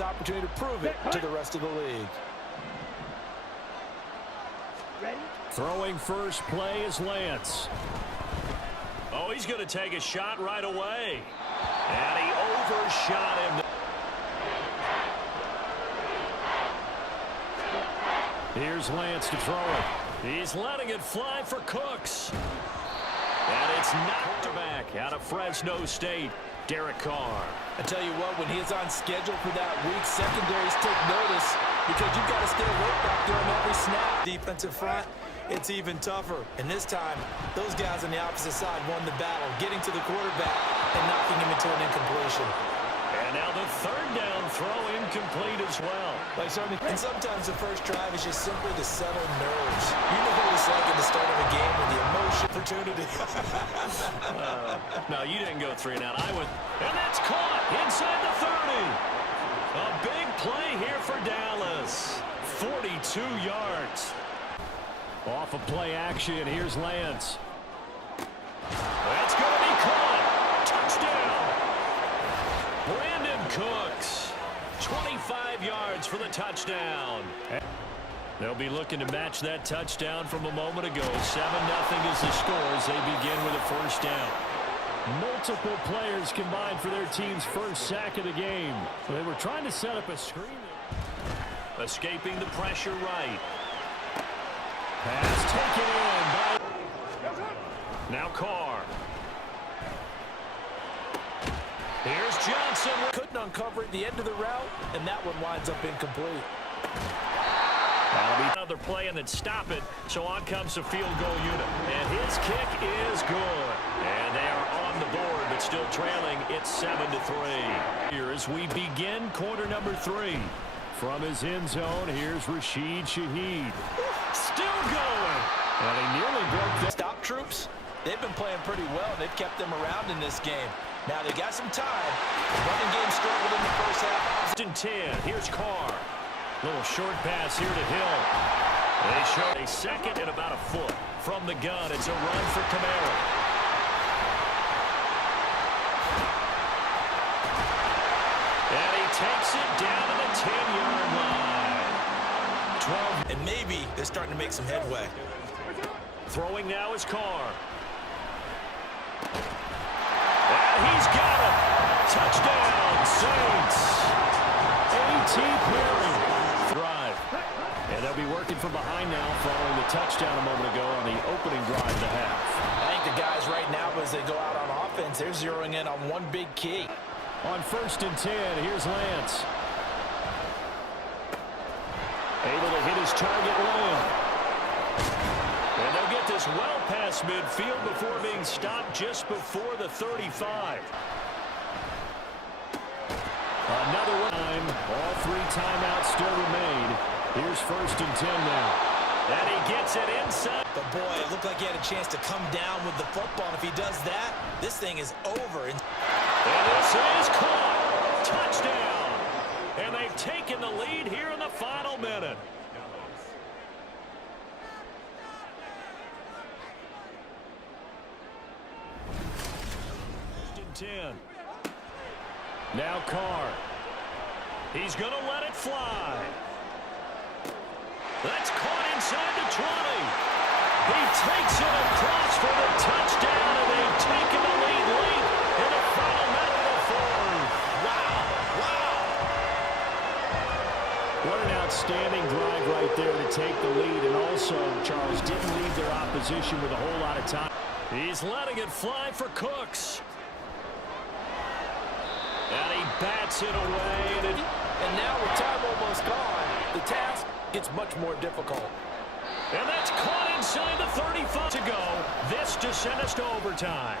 his opportunity to prove it to the rest of the league. Throwing first play is Lance. Oh, he's going to take a shot right away. And he overshot him. Here's Lance to throw it. He's letting it fly for Cooks. And it's knocked back out of Fresno State. Derek Carr. I tell you what, when he's on schedule for that week, secondaries take notice because you've got to stay alert back there on every snap. Defensive front, it's even tougher. And this time, those guys on the opposite side won the battle, getting to the quarterback and knocking him into an incompletion. And now the third down throw incomplete as well. And sometimes the first drive is just simply to settle nerves. You know what it's like at the start of a game with the emotion, opportunity. No, you didn't go 3 and out. I would. And that's caught inside the 30. A big play here for Dallas. 42 yards. Off of play action, here's Lance. That's going to be caught. Touchdown. Brandon Cooks. 25 yards for the touchdown. They'll be looking to match that touchdown from a moment ago. 7-0 is the score as they begin with a first down. Multiple players combined for their team's first sack of the game. They were trying to set up a screen. Escaping the pressure right. Pass taken in by... Now Carr. Here's Johnson. Couldn't uncover at the end of the route, and that one winds up incomplete. That'll be another play and then stop it. So on comes the field goal unit. And his kick is good. And they are on the board, but still trailing. It's 7-3. Here as we begin quarter number 3. From his end zone, here's Rashid Shaheed. Still going. And he nearly broke the... Stop troops. They've been playing pretty well. They've kept them around in this game. Now they got some time. The running game struggled in the first half. 10. Here's Carr. Little short pass here to Hill. They show a second and about a foot from the gun. It's a run for Kamara. And he takes it down to the 10-yard line. 12. And maybe they're starting to make some headway. Throwing now is Carr. And he's got it. Touchdown, Saints. A.T. Perry. Drive. And they'll be working from behind now following the touchdown a moment ago on the opening drive of the half. I think the guys right now, as they go out on offense, they're zeroing in on one big key. On 1st and 10, here's Lance. Able to hit his target line. And they'll get this well past midfield before being stopped just before the 35. Another time. All 3 timeouts still remain. Here's 1st and 10 now. And he gets it inside. But boy, it looked like he had a chance to come down with the football. And if he does that, this thing is over. And this is caught. Touchdown. And they've taken the lead here in the final minute. 10. Now Carr. He's going to let it fly. That's caught inside the 20. He takes it across for the touchdown, and they've taken the lead late in the final minute of the fourth. Wow. Wow. What an outstanding drive right there to take the lead, and also, Charles, didn't leave their opposition with a whole lot of time. He's letting it fly for Cooks. And he bats it away. And now with time almost gone, the task gets much more difficult. And that's caught inside the 35 to go. This to send us to overtime.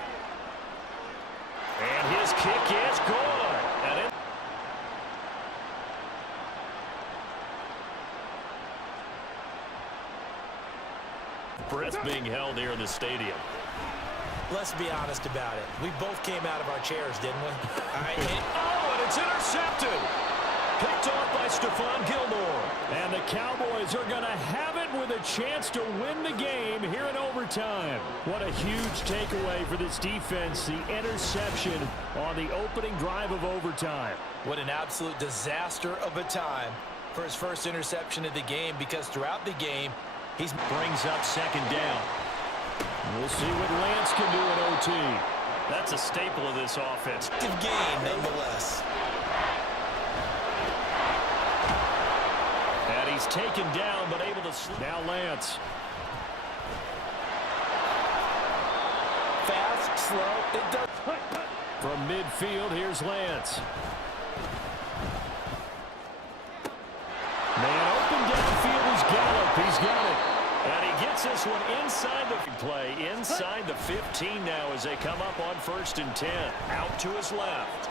And his kick is good. And it breath being held here in the stadium. Let's be honest about it. We both came out of our chairs, didn't we? Oh, and it's intercepted. Picked off by Stephon Gilmore. And the Cowboys are going to have it with a chance to win the game here in overtime. What a huge takeaway for this defense, the interception on the opening drive of overtime. What an absolute disaster of a time for his first interception of the game, because throughout the game, he brings up second down. We'll see what Lance can do in OT. That's a staple of this offense. Good game, nonetheless. And he's taken down, but able to... Now Lance. Fast, slow, it does. From midfield, here's Lance. Man open downfield is Gallup. He's got it. And he gets this one inside the play. Inside the 15 now as they come up on 1st and 10. Out to his left.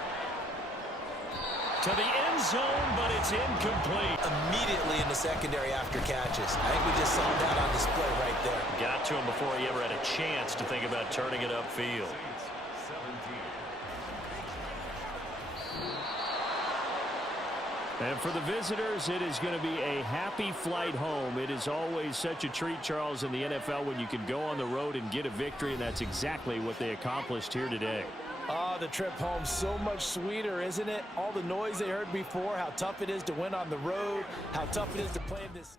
To the end zone, but it's incomplete. Immediately in the secondary after catches. I think we just saw that on display right there. Got to him before he ever had a chance to think about turning it upfield. And for the visitors, it is going to be a happy flight home. It is always such a treat, Charles, in the NFL when you can go on the road and get a victory, and that's exactly what they accomplished here today. The trip home so much sweeter, isn't it? All the noise they heard before, how tough it is to win on the road, how tough it is to play in this.